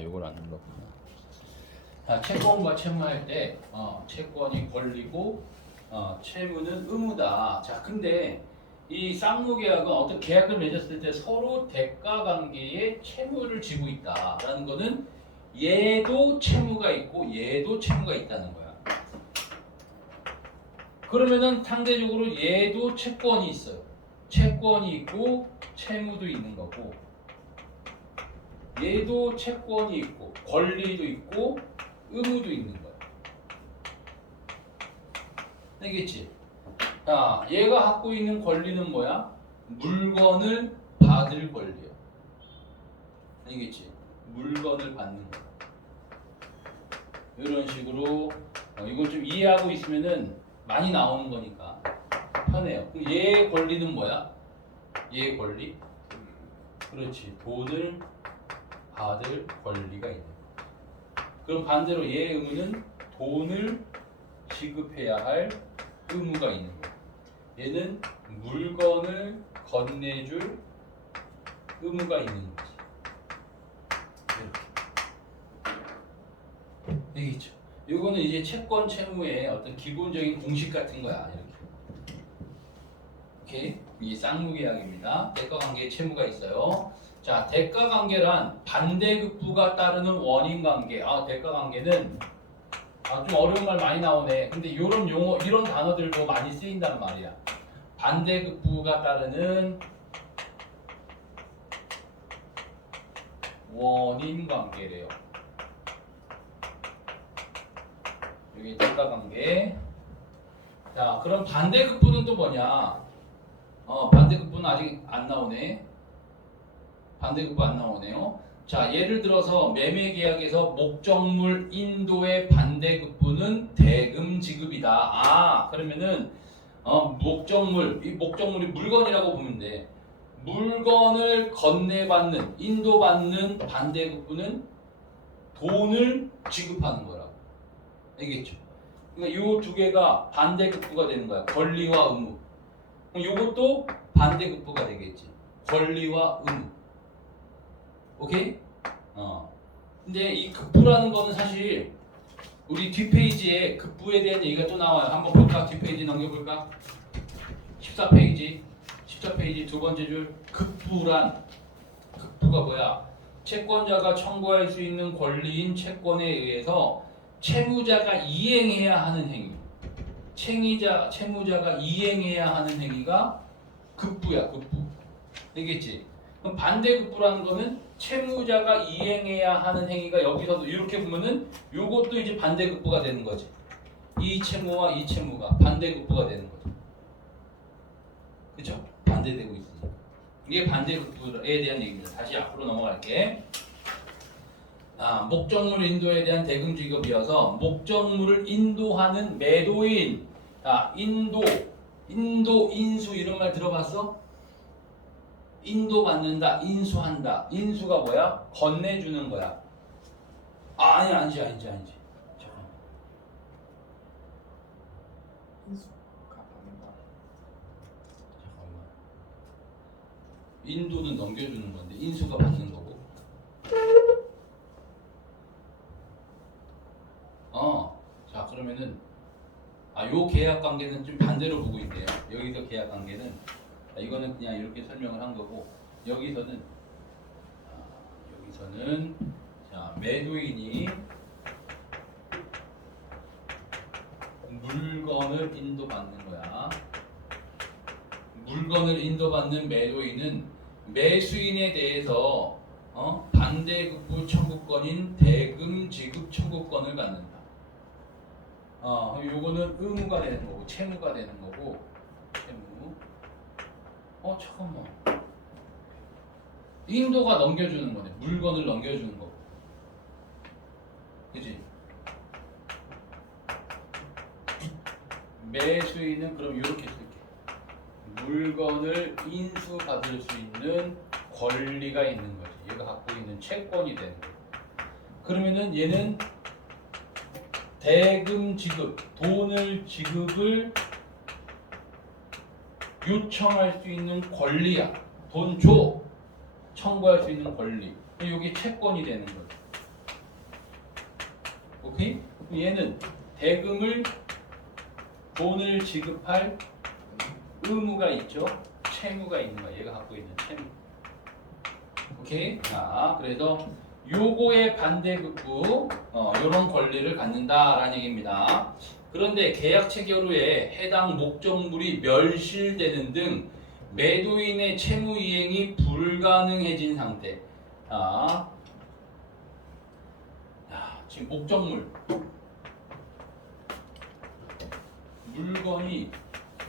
요걸 안 눌렀구나. 채권과 채무할 때 채권이 권리고 채무는 의무다. 자, 근데 이 쌍무계약은 어떤 계약을 맺었을 때 서로 대가 관계에 채무를 지고 있다라는 거는 얘도 채무가 있고 얘도 채무가 있다는 거야. 그러면은 상대적으로 얘도 채권이 있어요. 채권이 있고 채무도 있는 거고, 얘도 채권이 있고 권리도 있고 의무도 있는 거야. 알겠지? 자, 얘가 갖고 있는 권리는 뭐야? 물건을 받을 권리야. 알겠지? 물건을 받는 거야. 이런 식으로 이걸 좀 이해하고 있으면은 많이 나오는 거니까 편해요. 그럼 얘의 권리는 뭐야? 얘의 권리? 그렇지. 돈을 받을 권리가 있는 거야. 그럼 반대로 얘의 의무는 돈을 지급해야 할 의무가 있는 거야. 얘는 물건을 건네줄 의무가 있는 거지. 이렇게. 알겠죠? 이거는 이제 채권 채무의 어떤 기본적인 공식 같은 거야. 이렇게. 오케이? 이 쌍무계약입니다. 대가관계에 채무가 있어요. 자, 대가관계란 반대급부가 따르는 원인관계. 대가관계는 좀 어려운 말 많이 나오네. 근데 이런 용어, 이런 단어들도 많이 쓰인단 말이야. 반대급부가 따르는 원인관계래요. 여기 대가관계. 자, 그럼 반대급부는 또 뭐냐? 반대급부는 아직 안 나오네. 반대급부 안 나오네요. 자, 예를 들어서 매매계약에서 목적물 인도의 반대급부는 대금 지급이다. 그러면은 이 목적물이 물건이라고 보면 돼. 물건을 건네받는, 인도받는 반대급부는 돈을 지급하는 거라고. 알겠죠? 그러니까 이 두 개가 반대급부가 되는 거야. 권리와 의무. 그럼 이것도 반대급부가 되겠지. 권리와 의무. 오케이? 근데 이 급부라는 거는 사실 우리 뒷페이지에 급부에 대한 얘기가 또 나와요. 한번 볼까? 뒷페이지 넘겨볼까? 14페이지. 14페이지 두 번째 줄. 급부가 뭐야? 채권자가 청구할 수 있는 권리인 채권에 의해서 채무자가 이행해야 하는 행위. 채무자가 이행해야 하는 행위가 급부야, 급부. 알겠지? 그럼 반대급부라는 거는 채무자가 이행해야 하는 행위가 여기서도 이렇게 보면은 요것도 이제 반대급부가 되는 거지. 이 채무와 이 채무가 반대급부가 되는 거지. 그쵸? 반대되고 있으니까. 이게 반대급부에 대한 얘기입니다. 다시 앞으로 넘어갈게. 목적물 인도에 대한 대금 지급이어서 목적물을 인도하는 매도인. 인수 이런 말 들어봤어? 인도받는다, 인수한다. 인수가 뭐야? 건네주는 거야. 아니지. 잠깐만. 인수가 받는다. 잠깐만. 인도는 넘겨주는 건데 인수가 받는 거고. 자, 그러면은 요 계약 관계는 좀 반대로 보고 있대요. 여기서 계약 관계는 이거는 그냥 이렇게 설명을 한 거고, 여기서는 자, 매도인이 물건을 인도받는 거야. 물건을 인도받는 매도인은 매수인에 대해서 반대급부 청구권인 대금 지급 청구권을 갖는다. 요거는 의무가 되는 거고 채무가 되는 거고. 채무. 잠깐만. 인도가 넘겨주는 거네. 물건을 넘겨주는 거고. 그치? 매수인은 그럼 이렇게 쓸게. 물건을 인수받을 수 있는 권리가 있는 거지. 얘가 갖고 있는 채권이 되는 거야. 그러면은 얘는 대금 지급, 지급을 요청할 수 있는 권리야. 돈 줘. 청구할 수 있는 권리. 여기 채권이 되는 거지. 오케이? 얘는 대금을 돈을 지급할 의무가 있죠. 채무가 있는 거야. 얘가 갖고 있는 채무. 오케이? 자, 그래서 요거의 반대급부 요런 권리를 갖는다라는 얘기입니다. 그런데 계약 체결 후에 해당 목적물이 멸실되는 등 매도인의 채무 이행이 불가능해진 상태. 자, 지금 목적물 물건이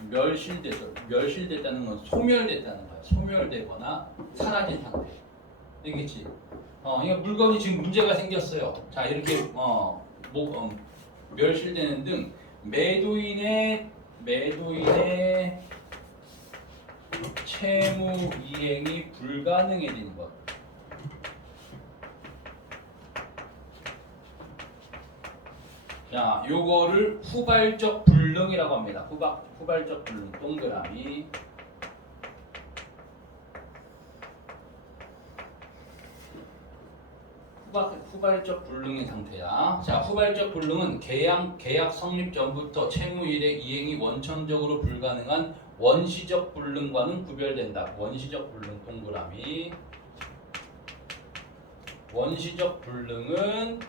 멸실됐다는 건 소멸됐다는 거야. 소멸되거나 사라진 상태. 되겠지? 그러니까 물건이 지금 문제가 생겼어요. 자, 이렇게 멸실되는 등 매도인의 채무 이행이 불가능해지는 것. 자, 요거를 후발적 불능이라고 합니다. 후발적 불능 동그라미. 후발적 불능의 상태야. 자, 후발적 불능은 계약 성립 전부터 채무일의 이행이 원천적으로 불가능한 원시적 불능과는 구별된다. 원시적 불능 동그라미. 원시적 불능은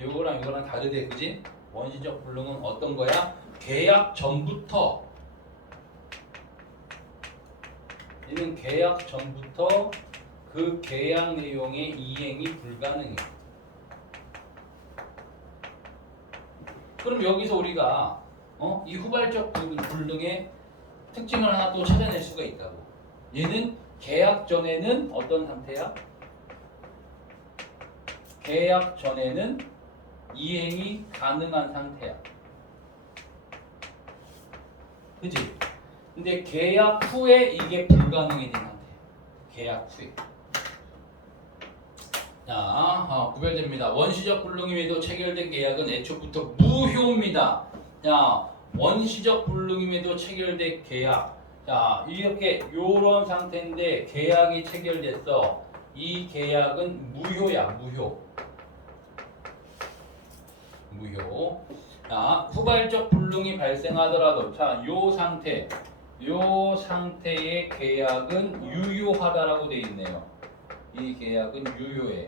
이거랑 다르대, 그지? 원시적 불능은 어떤 거야? 계약 전부터. 얘는 계약 전부터 그 계약 내용의 이행이 불가능해. 그럼 여기서 우리가 이 후발적 불능의 특징을 하나 또 찾아낼 수가 있다고. 얘는 계약 전에는 어떤 상태야? 계약 전에는 이행이 가능한 상태야. 그치? 근데 계약 후에 이게 불가능해진 상태야. 계약 후에. 자, 구별됩니다. 원시적 불능임에도 체결된 계약은 애초부터 무효입니다. 자, 원시적 불능임에도 체결된 계약. 자, 이렇게 요런 상태인데 계약이 체결됐어. 이 계약은 무효야, 무효. 자, 후발적 불능이 발생하더라도, 자, 요 상태의 계약은 유효하다라고 돼 있네요. 이 계약은 유효해.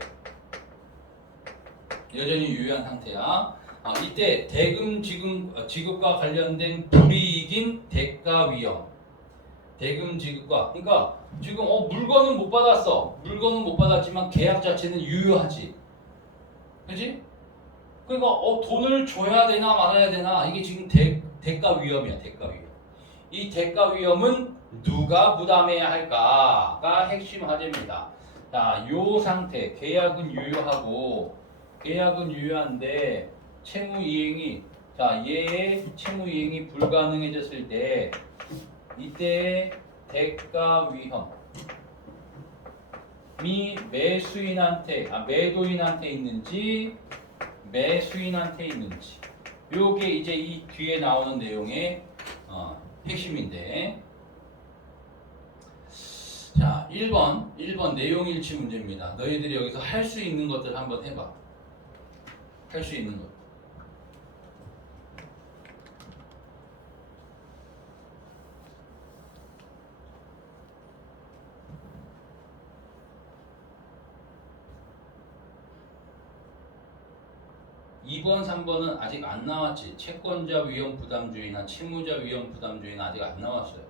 여전히 유효한 상태야. 이때 대금 지급과 관련된 불이익인 대가 위험. 대금 지급과, 그러니까 지금 물건은 못 받았어. 물건은 못 받았지만 계약 자체는 유효하지. 그렇지? 그러니까 돈을 줘야 되나 말아야 되나, 이게 지금 대가 위험이야. 대가 위험. 이 대가 위험은 누가 부담해야 할까가 핵심 화제입니다. 자, 요 상태, 계약은 유효한데 채무 이행이, 자, 얘의 채무 이행이 불가능해졌을 때 이때 대가 위험이 매도인한테 있는지 매수인한테 있는지, 요게 이제 이 뒤에 나오는 내용의 핵심인데, 자, 1번 내용 일치 문제입니다. 너희들이 여기서 할 수 있는 것들 한번 해봐. 할 수 있는 것. 2번, 3번은 아직 안 나왔지. 채권자 위험 부담주의나 채무자 위험 부담주의는 아직 안 나왔어요.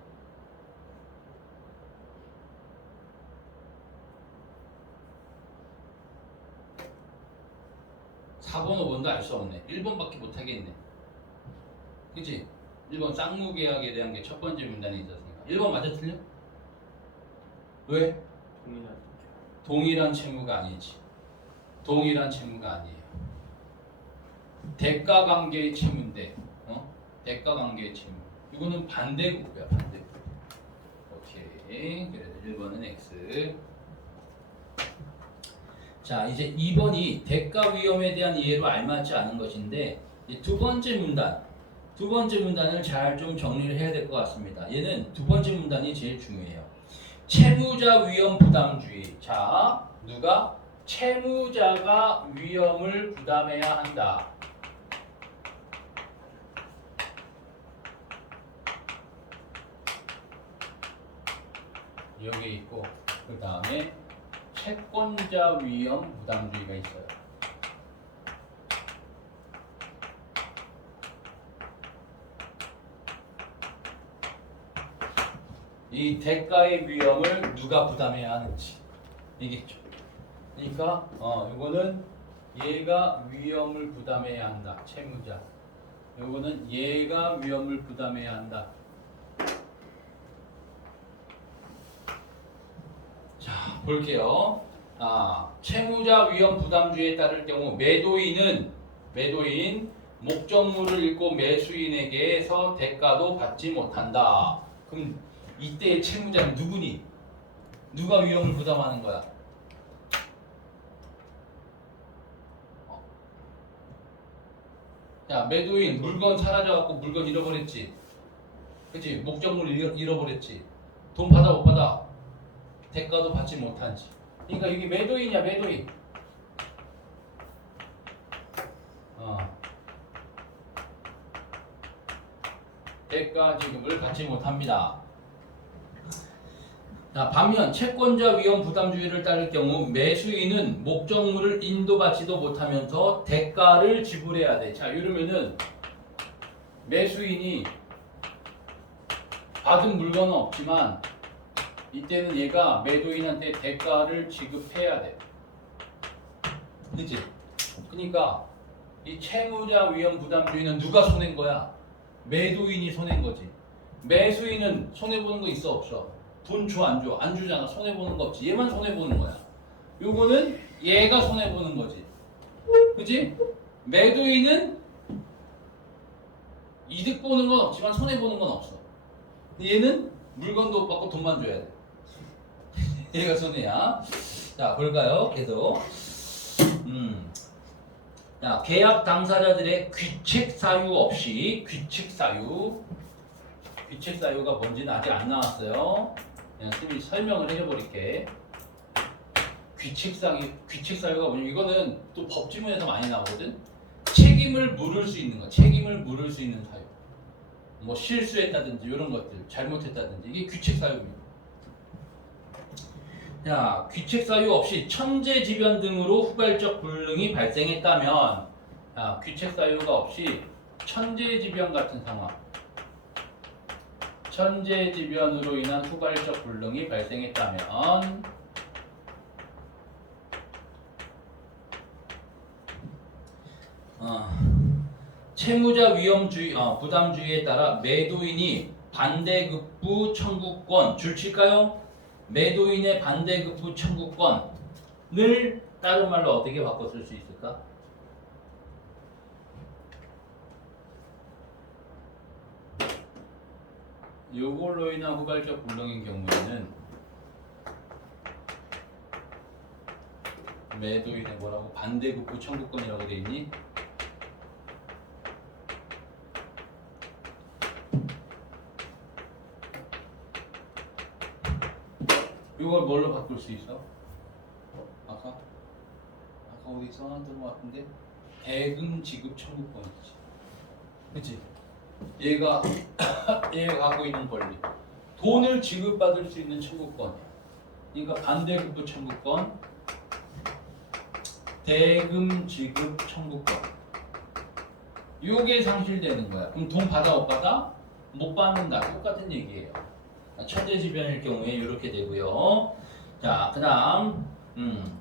4번, 5번도 알 수 없네. 1번밖에 못 하겠네. 그치? 1번 쌍무계약에 대한 게 첫 번째 문단이 있었으니까. 1번 맞아 틀려? 왜? 동일한 채무가 아니지. 동일한 채무가 아니에요. 대가 관계의 채무인데, 대가 관계의 채무. 이거는 반대급부야, 반대급부. 오케이. 그래서 1번은 X. 자, 이제 2번이 대가 위험에 대한 이해로 알맞지 않은 것인데, 두 번째 문단을 잘 좀 정리를 해야 될 것 같습니다. 얘는 두 번째 문단이 제일 중요해요. 채무자 위험 부담주의. 자, 누가? 채무자가 위험을 부담해야 한다. 여기 있고 그 다음에 채권자 위험 부담주의가 있어요. 이 대가의 위험을 누가 부담해야 하는지 이겠죠. 그러니까 이거는 얘가 위험을 부담해야 한다. 채무자. 요거는 얘가 위험을 부담해야 한다. 자, 볼게요. 채무자 위험 부담주의에 따를 경우 매도인 목적물을 잃고 매수인에게서 대가도 받지 못한다. 그럼 이때의 채무자는 누구니? 누가 위험을 부담하는 거야? 야, 매도인 물건 사라져갖고 물건 잃어버렸지. 그치? 목적물 잃어버렸지. 돈 받아 못 받아? 대가도 받지 못한지. 그러니까 이게 매도인이야, 매도인. 대가 지급을 받지 못합니다. 자, 반면 채권자 위험 부담주의를 따를 경우 매수인은 목적물을 인도받지도 못하면서 대가를 지불해야 돼. 자, 이러면은 매수인이 받은 물건은 없지만 이때는 얘가 매도인한테 대가를 지급해야 돼. 그치? 그러니까 이 채무자 위험 부담주의는 누가 손해인 거야? 매도인이 손해인 거지. 매수인은 손해보는 거 있어 없어? 돈 줘 안 줘? 안 주잖아. 손해보는 거 없지. 얘만 손해보는 거야. 요거는 얘가 손해보는 거지. 그치? 매도인은 이득 보는 건 없지만 손해보는 건 없어. 얘는 물건도 못 받고 돈만 줘야 돼. 얘가 손해야. 자, 볼까요? 계속. 자, 계약 당사자들의 귀책 사유 없이 귀책 사유가 뭔지는 아직 안 나왔어요. 그냥 쌤이 설명을 해줘버릴게. 귀책 사유가 뭐냐면 이거는 또 법지문에서 많이 나오거든. 책임을 물을 수 있는 거, 책임을 물을 수 있는 사유. 뭐 실수했다든지 이런 것들, 잘못했다든지 이게 귀책 사유입니다. 자, 귀책 사유 없이 천재지변 등으로 후발적 불능이 발생했다면, 귀책 사유가 없이 천재지변 같은 상황, 천재지변으로 인한 후발적 불능이 발생했다면, 채무자 위험주의, 부담주의에 따라 매도인이 반대급부 청구권 줄칠까요? 매도인의 반대급부 청구권을 다른 말로 어떻게 바꿔 쓸 수 있을까? 요걸로 인한 후발적 불능인 경우에는 매도인의 뭐라고? 반대급부 청구권이라고 돼 있니? 이걸 뭘로 바꿀 수 있어? 아까 어디 써놨던 것 같은데 대금 지급 청구권이지. 그치? 얘가 갖고 있는 권리, 돈을 지급받을 수 있는 청구권이야. 그러니까 반대급부 청구권, 대금 지급 청구권. 이게 상실되는 거야. 그럼 돈 받아 못 받아? 못 받는다. 똑같은 얘기예요. 천재지변일 경우에 이렇게 되고요. 자, 그다음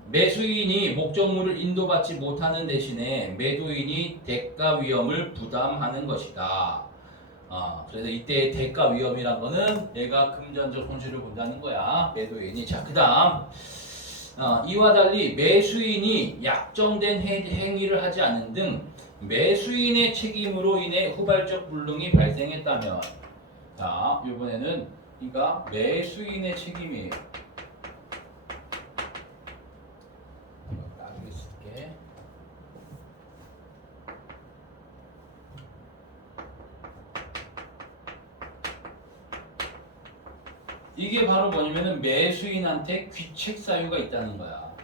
매수인이 목적물을 인도받지 못하는 대신에 매도인이 대가 위험을 부담하는 것이다. 그래서 이때 대가 위험이란 거는 얘가 금전적 손실을 본다는 거야. 매도인이. 자, 그다음 이와 달리 매수인이 약정된 행위를 하지 않는 등 매수인의 책임으로 인해 후발적 불능이 발생했다면, 자, 이번에는 그러니까 매수인의 책임이에요. 나중에 쓸게. 이게 바로 뭐냐면은 매수인한테 귀책 사유가 있다는 거야.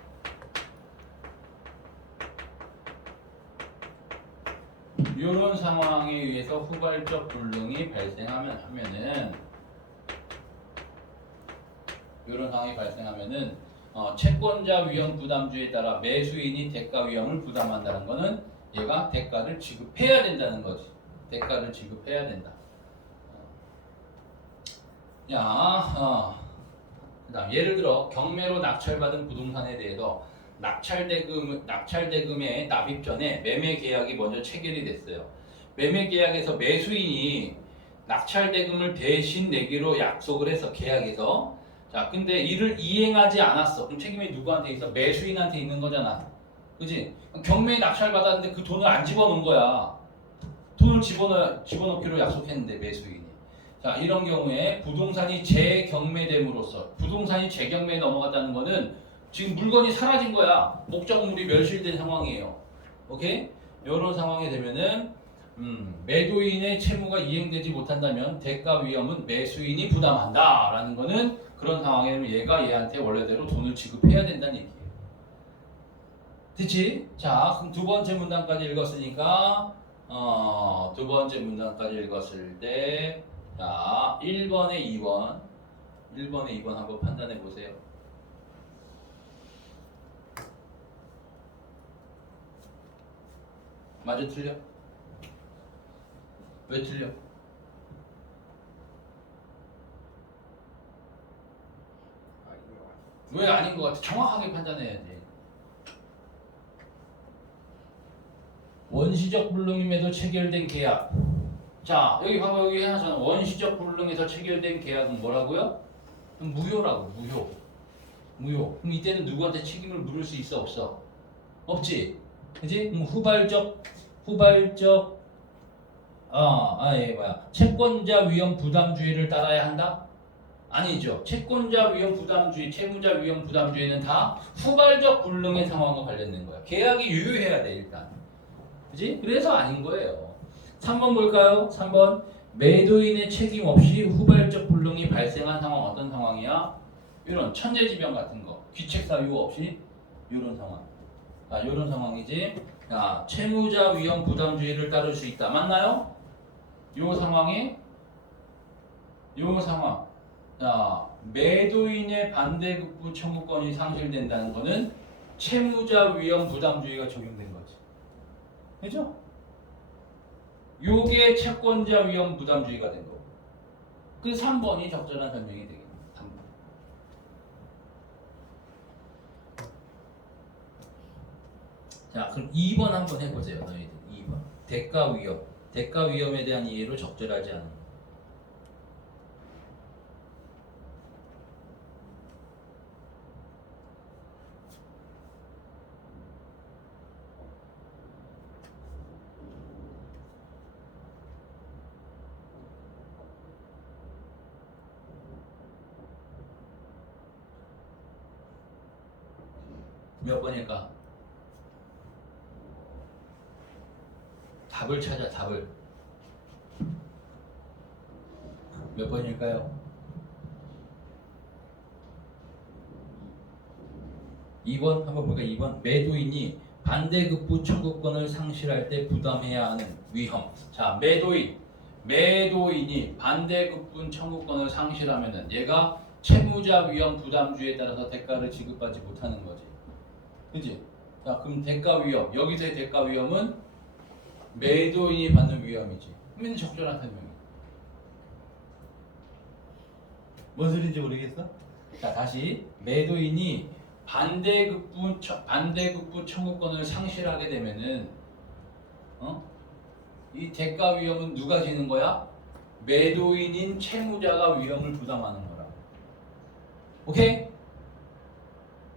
이런 상황에 의해서 후발적 불능이 발생하면은 이런 상황이 발생하면은 채권자 위험 부담주에 따라 매수인이 대가 위험을 부담한다는 거는 얘가 대가를 지급해야 된다는 거지. 대가를 지급해야 된다. 그다음 예를 들어 경매로 낙찰받은 부동산에 대해서 낙찰대금의 납입 전에 매매 계약이 먼저 체결이 됐어요. 매매 계약에서 매수인이 낙찰대금을 대신 내기로 약속을 해서 계약에서 자 근데 이를 이행하지 않았어. 그럼 책임이 누구한테 있어? 매수인한테 있는 거잖아. 그지? 경매에 낙찰받았는데 그 돈을 안 집어넣은 거야. 돈을 집어넣기로 약속했는데 매수인이. 자 이런 경우에 부동산이 재경매됨으로써 부동산이 재경매에 넘어갔다는 거는 지금 물건이 사라진 거야. 목적물이 멸실된 상황이에요. 오케이? 이런 상황이 되면은 매도인의 채무가 이행되지 못한다면 대가 위험은 매수인이 부담한다라는 거는 그런 상황에 되면 얘가 얘한테 원래대로 돈을 지급해야 된다는 얘기예요. 됐지? 자 그럼 두 번째 문단까지 읽었으니까 두 번째 문단까지 읽었을 때 자, 1번에 2번 한번 판단해 보세요. 맞아 틀려? 왜 틀려? 왜 아닌 것 같아? 정확하게 판단해야지. 원시적 불능임에도 체결된 계약. 자 여기 봐봐 여기 하나잖아. 원시적 불능에서 체결된 계약은 뭐라고요? 무효라고. 무효. 그럼 이때는 누구한테 책임을 물을 수 있어 없어? 없지. 그지? 그럼 후발적 채권자 위험 부담주의를 따라야 한다? 아니죠. 채권자 위험 부담주의, 채무자 위험 부담주의는 다 후발적 불능의 상황과 관련된 거야. 계약이 유효해야 돼 일단. 그지? 그래서 아닌 거예요. 3번 볼까요? 3번 매도인의 책임 없이 후발적 불능이 발생한 상황 어떤 상황이야? 이런 천재지변 같은 거, 귀책 사유 없이 이런 상황. 이런 상황이지. 채무자 위험 부담주의를 따를 수 있다. 맞나요? 요 상황에 요 상황. 매도인의 반대급부 청구권이 상실된다는 거는 채무자 위험 부담주의가 적용된 거지. 그죠? 요게 채권자 위험 부담주의가 된 거고. 그 3번이 적절한 설명이 되겠네. 3번. 자, 그럼 2번 한번 해보세요. 너희들 2번. 대가 위험. 대가 위험에 대한 이해로 적절하지 않은 거. 몇 번일까? 답을 찾아, 답을. 몇 번일까요? 2번 한번 볼까요? 2번 매도인이 반대급부 청구권을 상실할 때 부담해야 하는 위험. 자, 매도인이 반대급부 청구권을 상실하면은 얘가 채무자 위험 부담주의에 따라서 대가를 지급받지 못하는 거지. 그지? 자, 그럼 대가 위험. 여기서의 대가 위험은 매도인이 받는 위험이지. 그러면 적절한 설명이야. 뭔 소리인지 모르겠어? 자, 다시 매도인이 반대급부 청구권을 상실하게 되면은 이 대가 위험은 누가 지는 거야? 매도인인 채무자가 위험을 부담하는 거라. 오케이?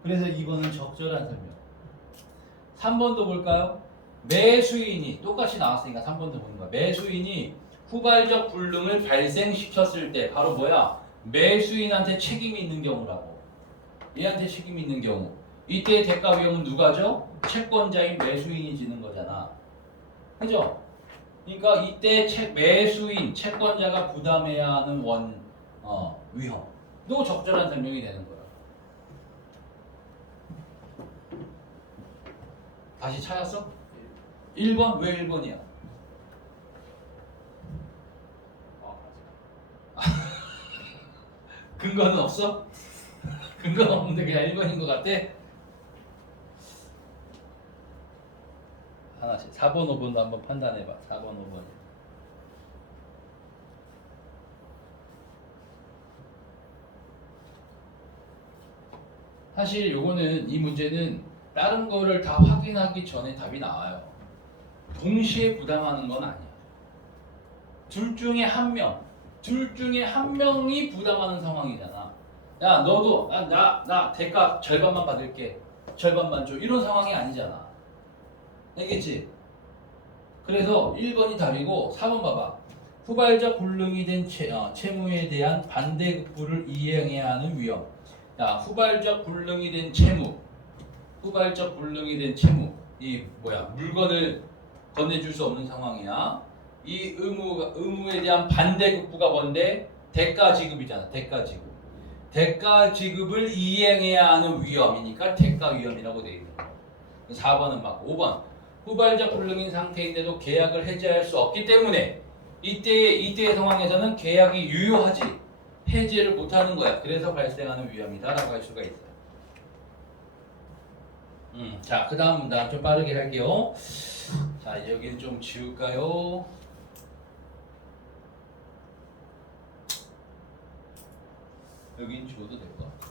그래서 2번은 적절한 설명. 3번도 볼까요? 매수인이 똑같이 나왔으니까 3번도 보는 거야. 매수인이 후발적 불능을 발생시켰을 때 바로 뭐야? 매수인한테 책임이 있는 경우라고. 얘한테 책임이 있는 경우. 이때 대가 위험은 누가죠? 채권자인 매수인이 지는 거잖아. 그죠? 그러니까 이때 매수인, 채권자가 부담해야 하는 위험도 적절한 설명이 되는 거야. 다시 찾았어? 1번? 왜 1번이야? 근거는 없어? 근거는 없는데 그냥 1번인 것 같아? 하나씩 4번 5번도 한번 판단해봐. 4번 5번. 사실 요거는 이 문제는 다른 거를 다 확인하기 전에 답이 나와요. 동시에 부담하는 건 아니야. 둘 중에 한 명이 부담하는 상황이잖아. 야 너도 나 대가 절반만 받을게. 절반만 줘. 이런 상황이 아니잖아. 알겠지? 그래서 1번이 답이고 4번 봐봐. 후발적 불능이 된 채무에 대한 반대급부를 이행해야 하는 위험. 자, 후발적 불능이 된 채무. 이 물건을 건네줄 수 없는 상황이야. 이 의무에 대한 반대급부가 뭔데? 대가 지급이잖아. 대가 지급. 대가 지급을 이행해야 하는 위험이니까 대가 위험이라고 돼 있는 거야. 4번은 맞고 5번. 후발적 불능인 상태인데도 계약을 해지할 수 없기 때문에 이때의 상황에서는 계약이 유효하지 해지를 못하는 거야. 그래서 발생하는 위험이다라고 할 수가 있어요. 자, 그 다음 문단 좀 빠르게 할게요. 자, 여기는 좀 지울까요? 여긴 지워도 될 것 같아.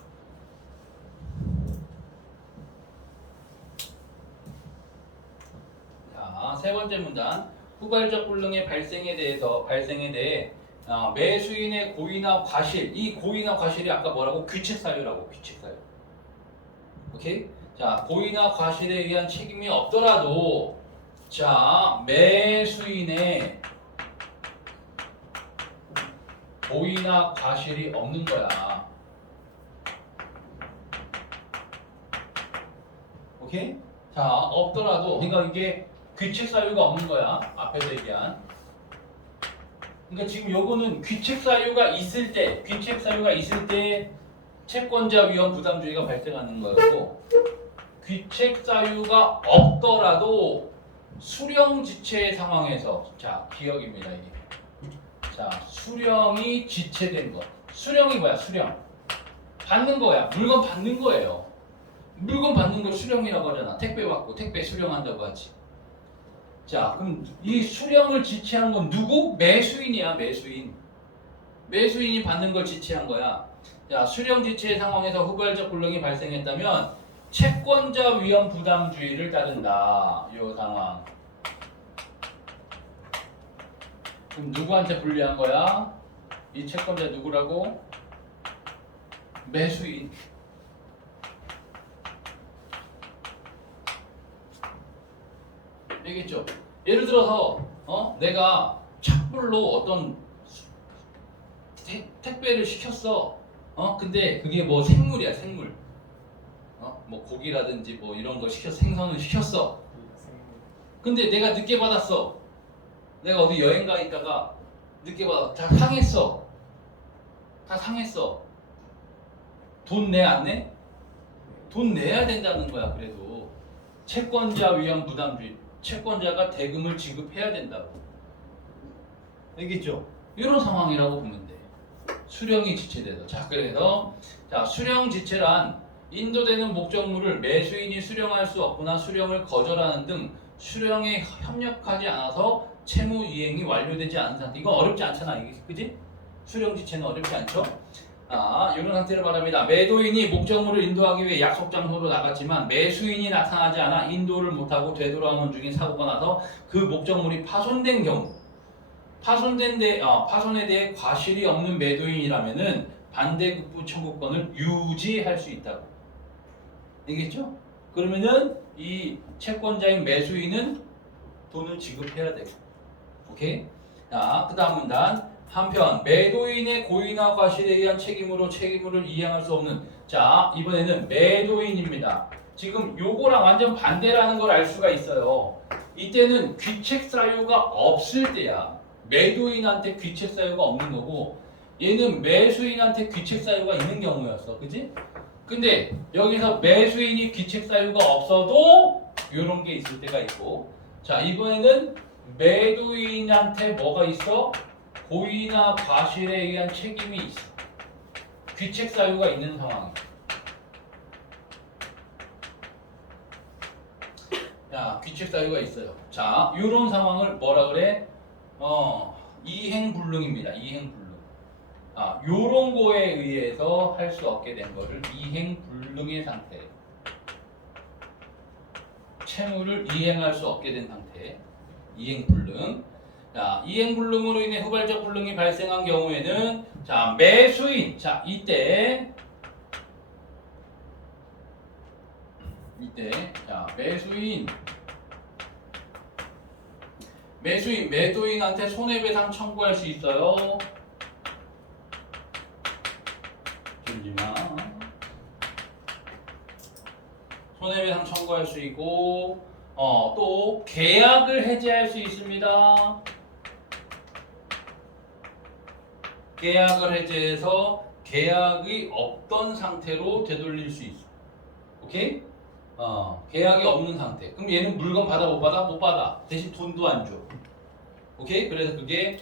자, 세 번째 문단. 후발적 불능의 발생에 대해 매수인의 고의나 과실, 이 고의나 과실이 아까 뭐라고? 귀책사유라고, 귀책사유. 오케이? 자, 고의나 과실에 의한 책임이 없더라도, 자, 매수인의 고의나 과실이 없는 거야. 오케이? 자, 없더라도, 그러니까 이게 귀책사유가 없는 거야. 앞에서 얘기한. 그러니까 지금 요거는 귀책사유가 있을 때 채권자 위험 부담주의가 발생하는 거고, 귀책사유가 없더라도 수령지체 상황에서, 자, 기억입니다 이게. 자, 수령이 지체된 거. 수령이 뭐야? 수령. 받는 거야. 물건 받는 거예요. 물건 받는 걸 수령이라고 하잖아. 택배 받고 택배 수령한다고 하지. 자, 그럼 이 수령을 지체한 건 누구? 매수인이야, 매수인. 매수인이 받는 걸 지체한 거야. 자, 수령 지체 상황에서 후발적 불능이 발생했다면 채권자 위험 부담주의를 따른다. 이 상황. 그럼 누구한테 불리한 거야? 이 채권자 누구라고? 매수인. 알겠죠? 예를 들어서 내가 착불로 어떤 택배를 시켰어. 근데 그게 뭐 생물이야, 생물. 뭐 고기라든지 뭐 이런 거 시켰어. 생선을 시켰어. 근데 내가 늦게 받았어. 내가 어디 여행 가 있다가 늦게 받아. 다 상했어. 다 상했어. 돈 내 안 내? 돈 내야 된다는 거야. 그래도 채권자 위험 부담주의. 채권자가 대금을 지급해야 된다고. 알겠죠? 이런 상황이라고 보면 돼. 수령이 지체돼서. 자, 그래서 수령 지체란 인도되는 목적물을 매수인이 수령할 수 없거나 수령을 거절하는 등 수령에 협력하지 않아서 채무 이행이 완료되지 않은 상태. 이건 어렵지 않잖아, 이게 그지? 수령 지체는 어렵지 않죠? 이런 상태를 말합니다. 매도인이 목적물을 인도하기 위해 약속 장소로 나갔지만 매수인이 나타나지 않아 인도를 못하고 되돌아오는 중에 사고가 나서 그 목적물이 파손된 경우, 파손에 대해 과실이 없는 매도인이라면은 반대급부 청구권을 유지할 수 있다고. 알겠죠? 그러면은 이 채권자인 매수인은 돈을 지급해야 되고. 오케이? 자, 그 다음 문단. 한편 매도인의 고의나 과실에 의한 책임을 이행할 수 없는. 자, 이번에는 매도인입니다. 지금 요거랑 완전 반대라는 걸 알 수가 있어요. 이때는 귀책 사유가 없을 때야. 매도인한테 귀책 사유가 없는 거고, 얘는 매수인한테 귀책 사유가 있는 경우였어. 그지? 근데 여기서 매수인이 귀책 사유가 없어도 요런 게 있을 때가 있고, 자, 이번에는 매도인한테 뭐가 있어? 고의나 과실에 의한 책임이 있어. 귀책 사유가 있는 상황이에요. 자, 귀책 사유가 있어요. 자, 이런 상황을 뭐라 그래? 이행불능입니다. 이행불능. 요런 거에 의해서 할 수 없게 된 거를 이행불능의 상태. 채무를 이행할 수 없게 된 상태. 이행불능. 자, 이행불능으로 인해 후발적 불능이 발생한 경우에는 자, 매수인. 자, 이때 자, 매도인한테 손해배상 청구할 수 있어요. 잠시만. 손해배상 청구할 수 있고, 또 계약을 해지할 수 있습니다. 계약을 해지해서 계약이 없던 상태로 되돌릴 수 있어. 오케이? 계약이 없는 상태. 그럼 얘는 물건 받아 못 받아? 못 받아. 대신 돈도 안 줘. 오케이? 그래서 그게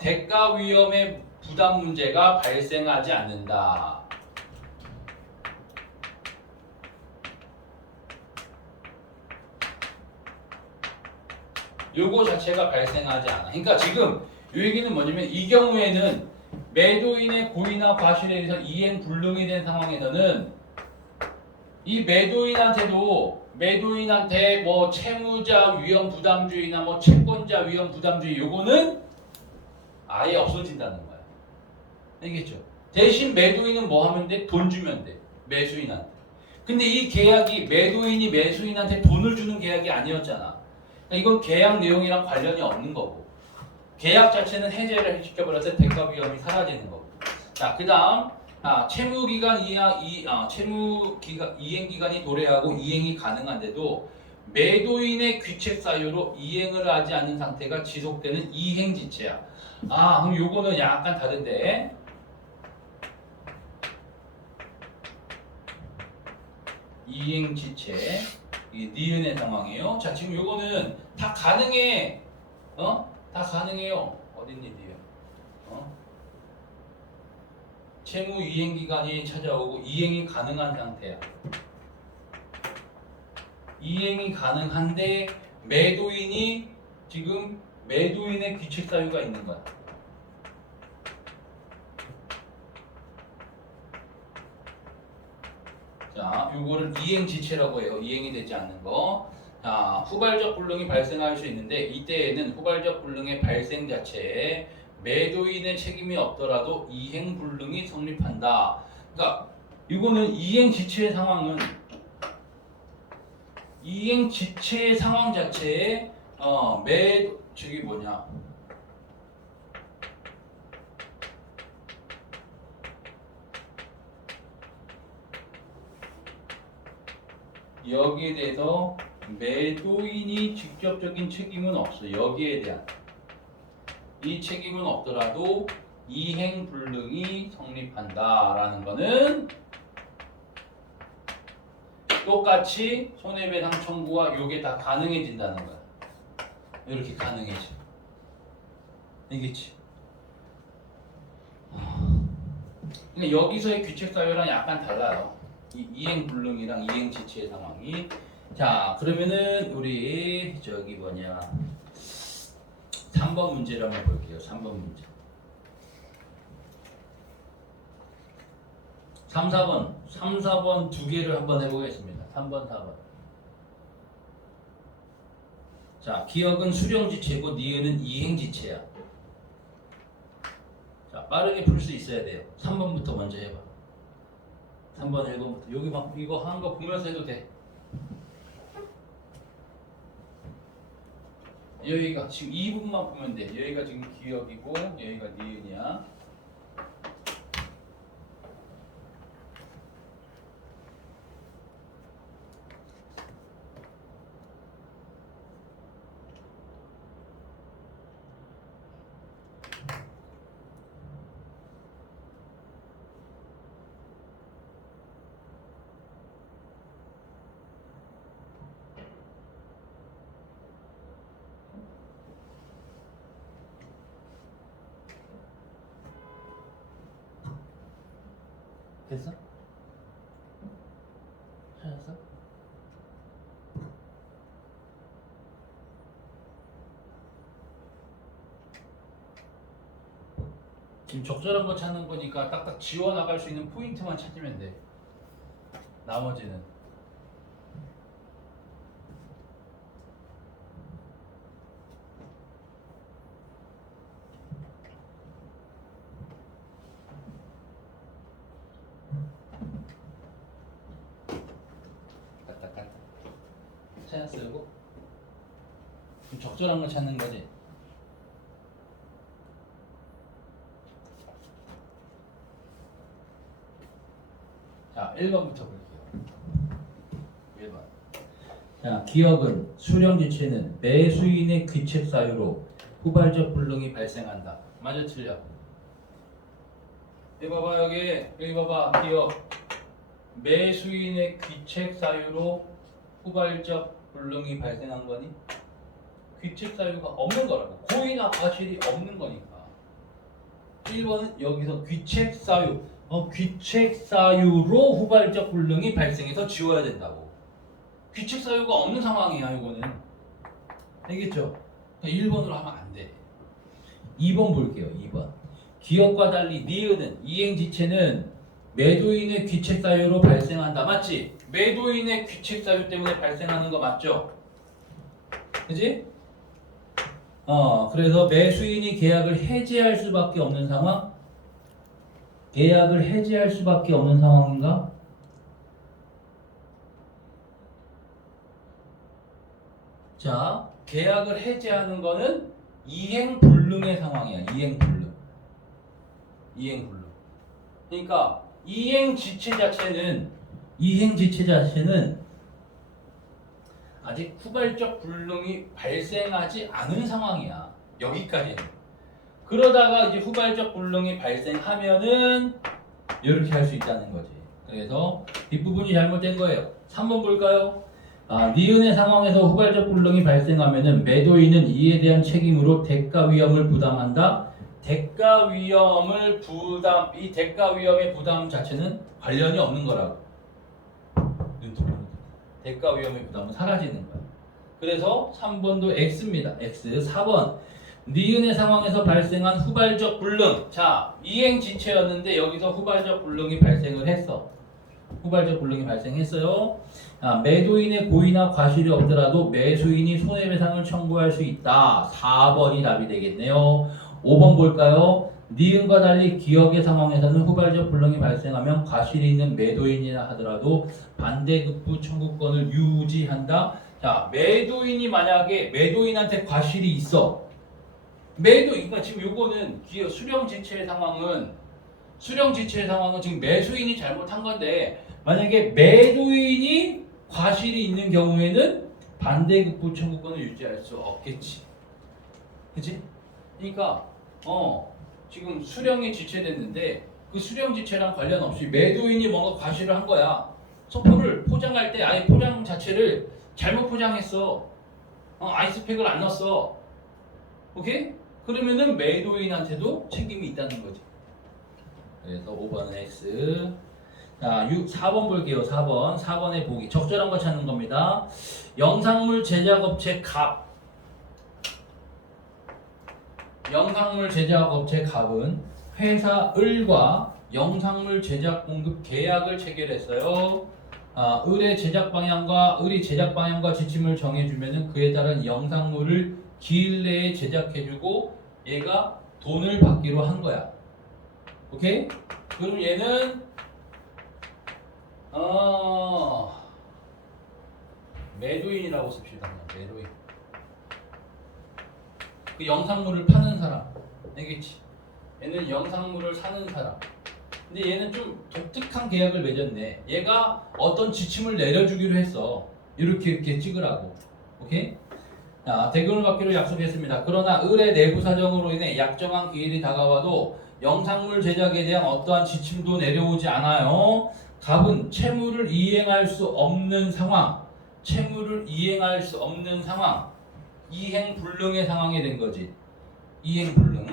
대가 위험의 부담 문제가 발생하지 않는다. 요거 자체가 발생하지 않아. 그러니까 지금 이 얘기는 뭐냐면 이 경우에는 매도인의 고의나 과실에 의해서 이행 불능이 된 상황에서는 이 매도인한테 뭐 채무자 위험 부담주의나 뭐 채권자 위험 부담주의 요거는 아예 없어진다는 거야. 알겠죠? 대신 매도인은 뭐 하면 돼? 돈 주면 돼. 매수인한테. 근데 이 계약이 매도인이 매수인한테 돈을 주는 계약이 아니었잖아. 이건 계약 내용이랑 관련이 없는 거고 계약 자체는 해제를 시켜버려서 대가 위험이 사라지는 거고. 자, 그 다음 채무기간 이행기간이 도래하고 이행이 가능한데도 매도인의 귀책 사유로 이행을 하지 않는 상태가 지속되는 이행지체야. 그럼 요거는 약간 다른데 이행지체 이게 니은의 상황이에요. 자, 지금 요거는 다 가능해. 다 가능해요. 어딨니 니은? 채무 이행 기간이 찾아오고 이행이 가능한 상태야. 이행이 가능한데 매도인이 지금 매도인의 귀책 사유가 있는 거야. 자, 요거를 이행지체라고 해요. 이행이 되지 않는 거. 자, 후발적 불능이 발생할 수 있는데 이때에는 후발적 불능의 발생 자체에 매도인의 책임이 없더라도 이행 불능이 성립한다. 그러니까 이거는 이행지체의 상황 자체에 저기 뭐냐? 여기에 대해서 매도인이 직접적인 책임은 없어. 여기에 대한 이 책임은 없더라도 이행 불능이 성립한다라는 거는 똑같이 손해배상 청구와 요게 다 가능해진다는 거야. 이렇게 가능해져. 알겠지? 그러니까 여기서의 귀책 사유랑 약간 달라요. 이행 불능이랑 이행 지체의 상황이. 자, 그러면은 우리 저기 뭐냐 3번 문제를 한번 볼게요. 3번 문제. 3, 4번 두 개를 한번 해보겠습니다. 3번, 4번. 자, 기억은 수령지체고 니은은 이행지체야. 자, 빠르게 풀 수 있어야 돼요. 3번부터 먼저 해봐. 3번, 1번부터. 여기 막 이거 하는 거 보면서 해도 돼. 여기가 지금 2분만 보면 돼. 여기가 지금 기억이고 여기가 니은이야. 됐어? 찾았어? 지금 적절한 거 찾는 거니까 딱딱 지워 나갈 수 있는 포인트만 찾으면 돼. 나머지는 딱딱딱 찾았어 이거? 좀 적절한 거 찾는 거지. 자, 1번부터 볼게요. 1번. 자, 기억은 수령지체는 매수인의 귀책 사유로 후발적 불능이 발생한다. 맞아 틀려? 여기 봐봐 여기 봐봐 기억 매수인의 귀책 사유로 후발적 불능이 발생한 거니? 귀책 사유가 없는 거라고. 고의나 과실이 없는 거니까. 1번은 여기서 귀책 사유 귀책 사유로 후발적 불능이 발생해서 지워야 된다고. 귀책 사유가 없는 상황이야 이거는. 알겠죠? 1번으로 하면 안 돼. 2번 볼게요. 2번. 기억과 달리 니은은 이행지체는 매도인의 귀책 사유로 발생한다. 맞지? 매도인의 귀책 사유 때문에 발생하는 거 맞죠? 그지? 그래서 매수인이 계약을 해지할 수밖에 없는 상황? 계약을 해지할 수밖에 없는 상황인가? 자, 계약을 해지하는 거는 이행불능의 상황이야. 이행불능. 그러니까 이행지체 자체는 아직 후발적 불능이 발생하지 않은 상황이야. 여기까지는. 그러다가 이제 후발적 불능이 발생하면은 이렇게 할 수 있다는 거지. 그래서 뒷부분이 잘못된 거예요. 3번 볼까요? 니은의 상황에서 후발적 불능이 발생하면은 매도인은 이에 대한 책임으로 대가 위험을 부담한다. 대가 위험의 부담 자체는 관련이 없는 거라고. 대가 위험의 부담은 사라지는 거야. 그래서 3번도 X입니다. X. 4번. 니은의 상황에서 발생한 후발적 불능. 자, 이행지체였는데 여기서 후발적 불능이 발생을 했어. 후발적 불능이 발생했어요. 매도인의 고의나 과실이 없더라도 매수인이 손해배상을 청구할 수 있다. 4번이 답이 되겠네요. 5번 볼까요? 니은과 달리 기억의 상황에서는 후발적 불능이 발생하면 과실이 있는 매도인이라 하더라도 반대급부 청구권을 유지한다. 자, 매도인이 만약에 매도인한테 과실이 있어. 그러니까 지금 요거는 수령지체의 상황은 지금 매수인이 잘못한 건데 만약에 매도인이 과실이 있는 경우에는 반대급부 청구권을 유지할 수 없겠지. 그치? 그러니까 지금 수령이 지체됐는데 그 수령지체랑 관련 없이 매도인이 뭔가 과실을 한 거야. 소포를 포장할 때 아예 포장 자체를 잘못 포장했어. 아이스팩을 안 넣었어. 오케이? 그러면은 매도인한테도 책임이 있다는 거지. 그래서 5번은 X. 자, 4번 볼게요. 4번의 보기. 적절한 거 찾는 겁니다. 영상물 제작업체 갑. 영상물 제작업체 갑은 회사 을과 영상물 제작 공급 계약을 체결했어요. 을이 제작 방향과 지침을 정해주면은 그에 따른 영상물을 기일 내에 제작해주고 얘가 돈을 받기로 한 거야. 오케이? 그럼 얘는 매도인이라고 씁시다. 매도인. 그 영상물을 파는 사람. 알겠지? 얘는 영상물을 사는 사람. 근데 얘는 좀 독특한 계약을 맺었네. 얘가 어떤 지침을 내려주기로 했어. 이렇게 찍으라고. 오케이? 자, 대금을 받기로 약속했습니다. 그러나 을의 내부 사정으로 인해 약정한 기일이 다가와도 영상물 제작에 대한 어떠한 지침도 내려오지 않아요. 갑은 채무를 이행할 수 없는 상황. 이행불능의 상황이 된 거지. 이행불능.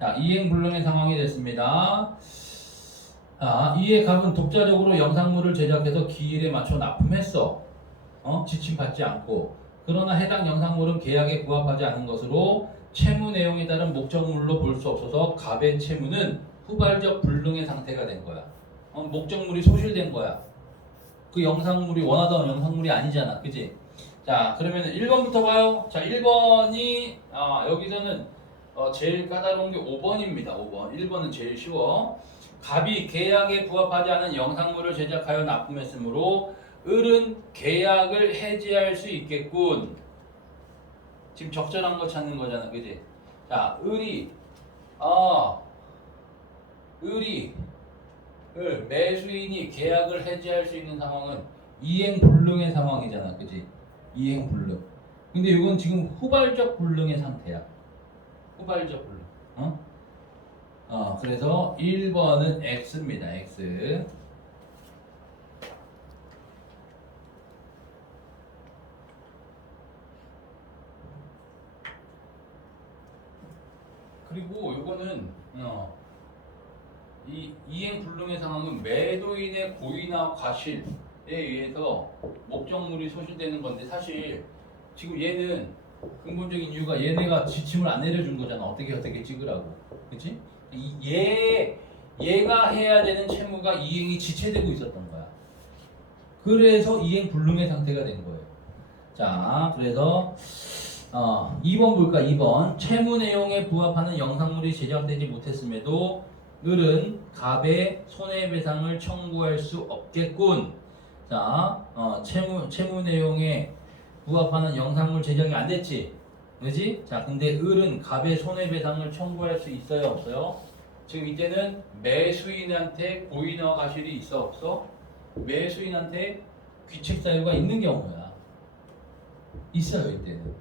자, 이행불능의 상황이 됐습니다. 이의 값은 독자적으로 영상물을 제작해서 기일에 맞춰 납품했어. 지침받지 않고. 그러나 해당 영상물은 계약에 부합하지 않은 것으로 채무 내용에 따른 목적물로 볼 수 없어서 갑의 채무는 후발적 불능의 상태가 된 거야. 목적물이 소실된 거야. 그 영상물이 원하던 영상물이 아니잖아. 그지? 자, 그러면 1번부터 봐요. 자, 1번이 여기서는 제일 까다로운 게 5번입니다. 5번. 1번은 제일 쉬워. 갑이 계약에 부합하지 않은 영상물을 제작하여 납품했으므로 을은 계약을 해지할 수 있겠군. 지금 적절한 거 찾는 거잖아. 그지? 자, 매수인이 계약을 해지할 수 있는 상황은 이행불능의 상황이잖아. 그지? 이행불능. 근데 이건 지금 후발적 불능의 상태야. 후발적 불능. 그래서 1번은 X입니다. X. 그리고 요거는 이 이행불능의 상황은 매도인의 고의나 과실에 의해서 목적물이 소실되는 건데 사실 지금 얘는 근본적인 이유가 얘네가 지침을 안 내려준 거잖아. 어떻게 찍으라고. 그치? 얘가 해야 되는 채무가 이행이 지체되고 있었던 거야. 그래서 이행불능의 상태가 된 거예요. 자, 그래서 2번 볼까? 2번. 채무 내용에 부합하는 영상물이 제작되지 못했음에도 을은 갑의 손해배상을 청구할 수 없겠군. 자, 채무 내용에 부합하는 영상물 제작이 안 됐지? 그지? 자, 근데 을은 갑의 손해배상을 청구할 수 있어요? 없어요? 지금 이때는 매수인한테 고의나 과실이 있어? 없어? 매수인한테 귀책사유가 있는 경우야. 있어요, 이때는.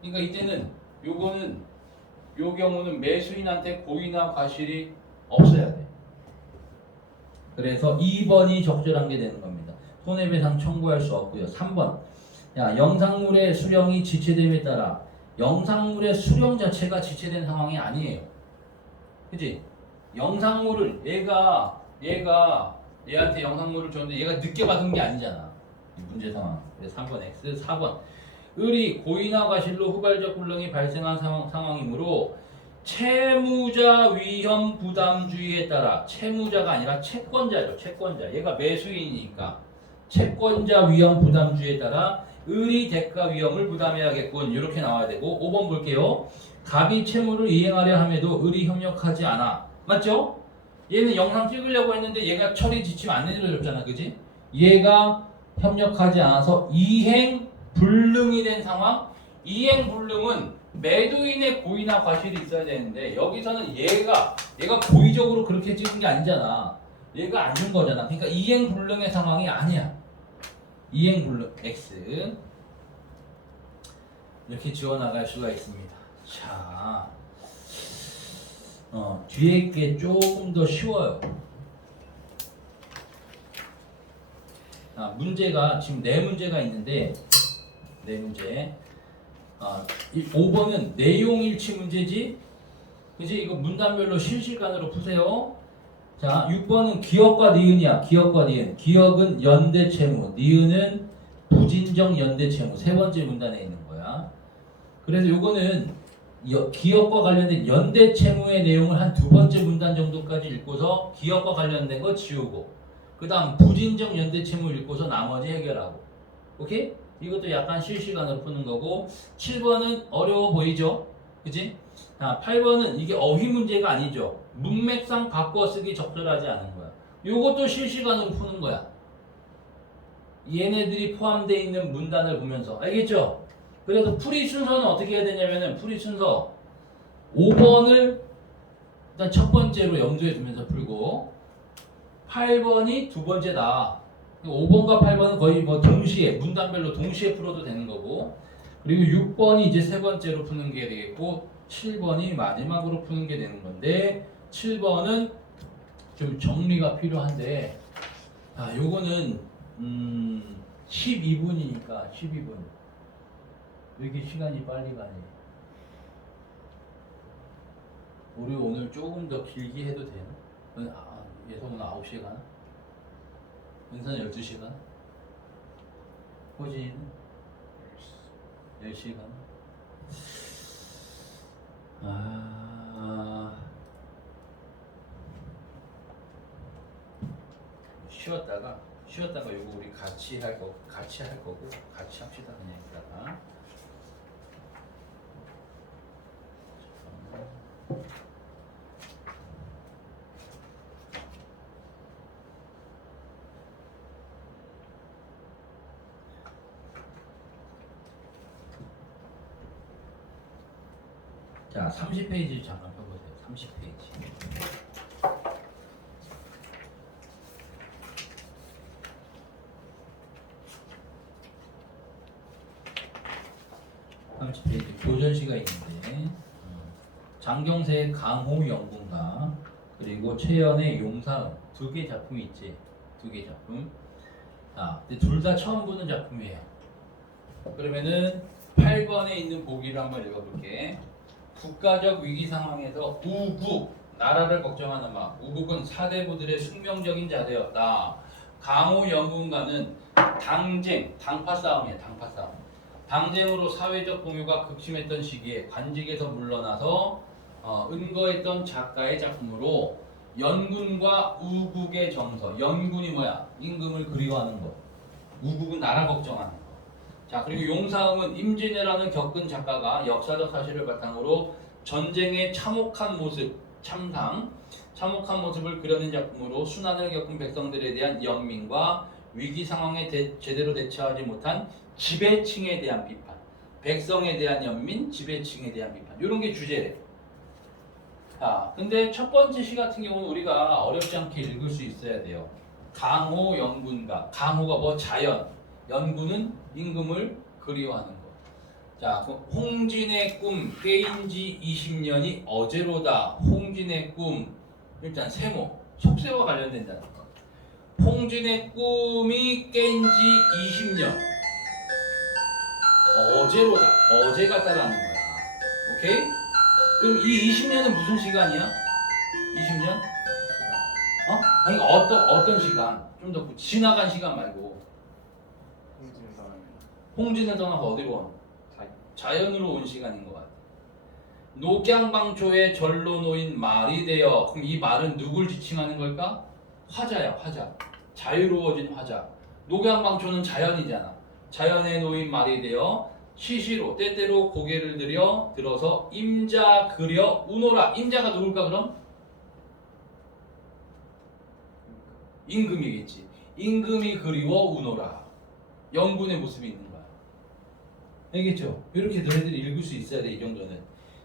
그러니까 이때는 요 경우는 매수인한테 고의나 과실이 없어야 돼. 그래서 2번이 적절한 게 되는 겁니다. 손해배상 청구할 수 없고요. 3번. 영상물의 수령이 지체됨에 따라 영상물의 수령 자체가 지체된 상황이 아니에요. 그치? 영상물을 얘한테 영상물을 줬는데 얘가 늦게 받은 게 아니잖아. 이 문제 상황. 그래서 3번 X. 4번. 을이 고의나 과실로 후발적 불능이 발생한 상황이므로 채무자 위험 부담주의에 따라 채무자가 아니라 채권자죠. 채권자. 얘가 매수인이니까 채권자 위험 부담주의에 따라 을이 대가 위험을 부담해야겠군. 이렇게 나와야 되고 5번 볼게요. 갑이 채무를 이행하려 함에도 을이 협력하지 않아. 맞죠? 얘는 영상 찍으려고 했는데 얘가 처리 지침 안 내려줬잖아. 그지? 얘가 협력하지 않아서 이행 불능이 된 상황. 이행 불능은 매도인의 고의나 과실이 있어야 되는데 여기서는 얘가 고의적으로 그렇게 찍은 게 아니잖아. 얘가 안 준 거잖아. 그러니까 이행 불능의 상황이 아니야. 이행 불능 X. 이렇게 지워나갈 수가 있습니다. 자, 뒤에 게 조금 더 쉬워요. 문제가 지금 4문제가 있는데 4문제. 5번은 내용일치 문제지. 그지? 이거 문단별로 실시간으로 푸세요. 자, 6번은 기억과 니은이야. 기억과 니은. 기억은 연대채무, 니은은 부진정 연대채무. 세 번째 문단에 있는 거야. 그래서 요거는 기억과 관련된 연대채무의 내용을 한 2번째 문단 정도까지 읽고서 기억과 관련된 거 지우고 그 다음 부진정 연대채무 읽고서 나머지 해결하고. 오케이? 이것도 약간 실시간으로 푸는 거고 7번은 어려워 보이죠? 그치? 8번은 이게 어휘 문제가 아니죠. 문맥상 바꿔쓰기 적절하지 않은 거야. 요것도 실시간으로 푸는 거야. 얘네들이 포함되어 있는 문단을 보면서. 알겠죠? 그래서 풀이 순서는 어떻게 해야 되냐면은 풀이 순서 5번을 일단 첫 번째로 염두에 두면서 풀고 8번이 두 번째다. 5번과 8번은 거의 뭐 동시에 문단별로 동시에 풀어도 되는 거고 그리고 6번이 이제 세 번째로 푸는 게 되겠고 7번이 마지막으로 푸는 게 되는 건데 7번은 좀 정리가 필요한데 요거는 12분이니까 12분 왜 이렇게 시간이 빨리 가니? 우리 오늘 조금 더 길게 해도 되나? 예성은 9시에 가나? 은서는 12시에 가나? 호진이는 10시에 가나? 쉬었다가 요거 우리 같이 할 거고 같이 합시다 그냥 이따가. 자, 30페이지 잠깐 펴보세요. 30페이지. 교전시가 있는데 장경세의 강호영군가 그리고 최연의 용사음 2개 작품이 있지. 2개 작품. 근데 둘 다 처음 보는 작품이에요. 그러면은 8번에 있는 보기를 한번 읽어볼게. 국가적 위기 상황에서 우국, 나라를 걱정하는 마음. 우국은 사대부들의 숙명적인 자세였다. 강호영군가는 당파 싸움이야. 당파 싸움. 당쟁으로 사회적 공유가 극심했던 시기에 관직에서 물러나서 은거했던 작가의 작품으로 연군과 우국의 정서. 연군이 뭐야? 임금을 그리워하는 것. 우국은 나라 걱정하는 것. 자, 그리고 용사음은 임진왜란을 겪은 작가가 역사적 사실을 바탕으로 전쟁의 참혹한 모습, 참혹한 모습을 그려낸 작품으로 순환을 겪은 백성들에 대한 연민과 위기 상황에 제대로 대처하지 못한 지배층에 대한 비판, 백성에 대한 연민, 지배층에 대한 비판, 이런 게 주제래. 근데 첫 번째 시 같은 경우는 우리가 어렵지 않게 읽을 수 있어야 돼요. 강호 연군가, 강호가 뭐 자연, 연군은 임금을 그리워하는 것. 자, 홍진의 꿈 깨인 지 20년이 어제로다. 홍진의 꿈, 일단 세모, 속세와 관련된다는 거. 홍진의 꿈이 깬 지 20년. 어제로다. 어제가 따라하는 거야. 오케이? 그럼 이 20년은 무슨 시간이야? 20년? 아니 어떤 시간? 좀 더 지나간 시간 말고. 홍진을 떠나서 어디로 온? 자연으로 온 시간인 것 같아. 녹양방초에 절로 놓인 말이 되어. 그럼 이 말은 누굴 지칭하는 걸까? 화자야, 화자. 자유로워진 화자. 녹양방초는 자연이잖아. 자연에 놓인 말이 되어 시시로 때때로 고개를 들어서 임자 그려 우노라. 임자가 누굴까 그럼? 임금이겠지. 임금이 그리워 우노라. 연군의 모습이 있는 거야. 알겠죠? 이렇게 너희들이 읽을 수 있어야 돼. 이 정도는.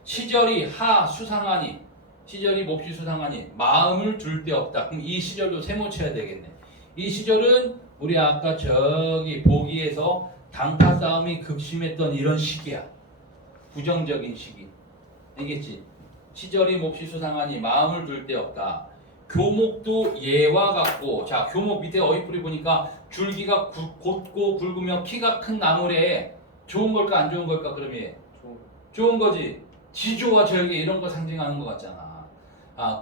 시절이 수상하니, 시절이 몹시 수상하니 마음을 둘 데 없다. 그럼 이 시절도 세모쳐야 되겠네. 이 시절은 우리 아까 저기 보기에서 당파 싸움이 극심했던 이런 시기야. 부정적인 시기. 알겠지? 시절이 몹시 수상하니 마음을 둘 데 없다. 교목도 예와 같고. 자, 교목 밑에 어휘풀이 보니까 줄기가 곧고 굵으며 키가 큰 나무래. 좋은 걸까 안 좋은 걸까? 그럼 얘 좋은 거지. 지조와 절개 이런 거 상징하는 것 같잖아.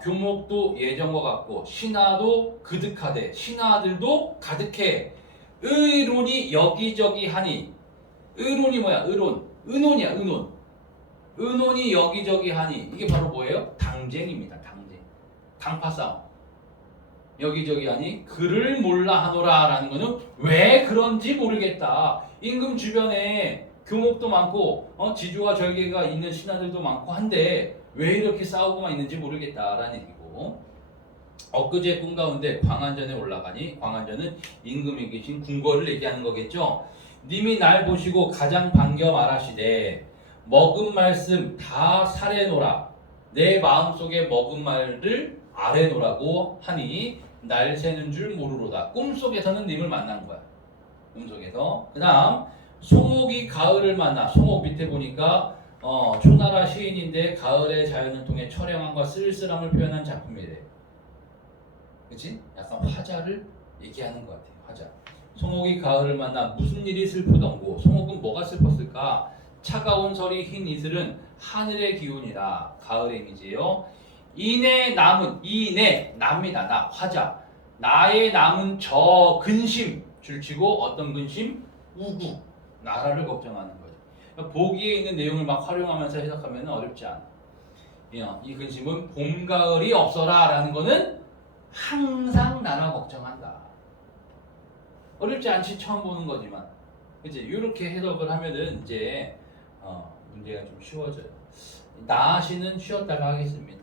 교목도 예정과 같고 신하도 그득하되. 신하들도 가득해. 의론이 여기저기 하니. 의론이 뭐야? 의논이야. 의논이 여기저기 하니. 이게 바로 뭐예요? 당쟁입니다. 당쟁. 당파 싸움. 여기저기 하니 그를 몰라 하노라 라는 거는 왜 그런지 모르겠다. 임금 주변에 교목도 많고 지주와 절개가 있는 신하들도 많고 한데 왜 이렇게 싸우고만 있는지 모르겠다라는 얘기고. 엊그제 꿈 가운데 광안전에 올라가니. 광안전은 임금이 계신 궁궐을 얘기하는 거겠죠. 님이 날 보시고 가장 반겨 말하시되 먹은 말씀 다 사래노라. 내 마음속에 먹은 말을 아래노라고 하니 날 새는 줄 모르로다. 꿈속에서는 님을 만난 거야. 꿈속에서. 그 다음 송옥이 가을을 만나. 송옥 밑에 보니까 초나라 시인인데 가을의 자연을 통해 처량함과 쓸쓸함을 표현한 작품이래. 그치? 약간 화자를 얘기하는 것 같아요. 화자. 송옥이 가을을 만나 무슨 일이 슬프던고. 송옥은 뭐가 슬펐을까? 차가운 서리 흰 이슬은 하늘의 기운이라. 가을의 이미지예요. 이내 남은 이내 남이다 나 화자 나의 남은 저 근심 줄치고 어떤 근심 우구 나라를 걱정하는 거죠. 그러니까 보기에 있는 내용을 막 활용하면서 해석하면 어렵지 않아. 이 근심은 봄 가을이 없어라라는 거는 항상 나라 걱정한다. 어렵지 않지 처음 보는 거지만 그치 이렇게 해석을 하면은 이제 문제가 좀 쉬워져요. 나시는 쉬었다가 하겠습니다.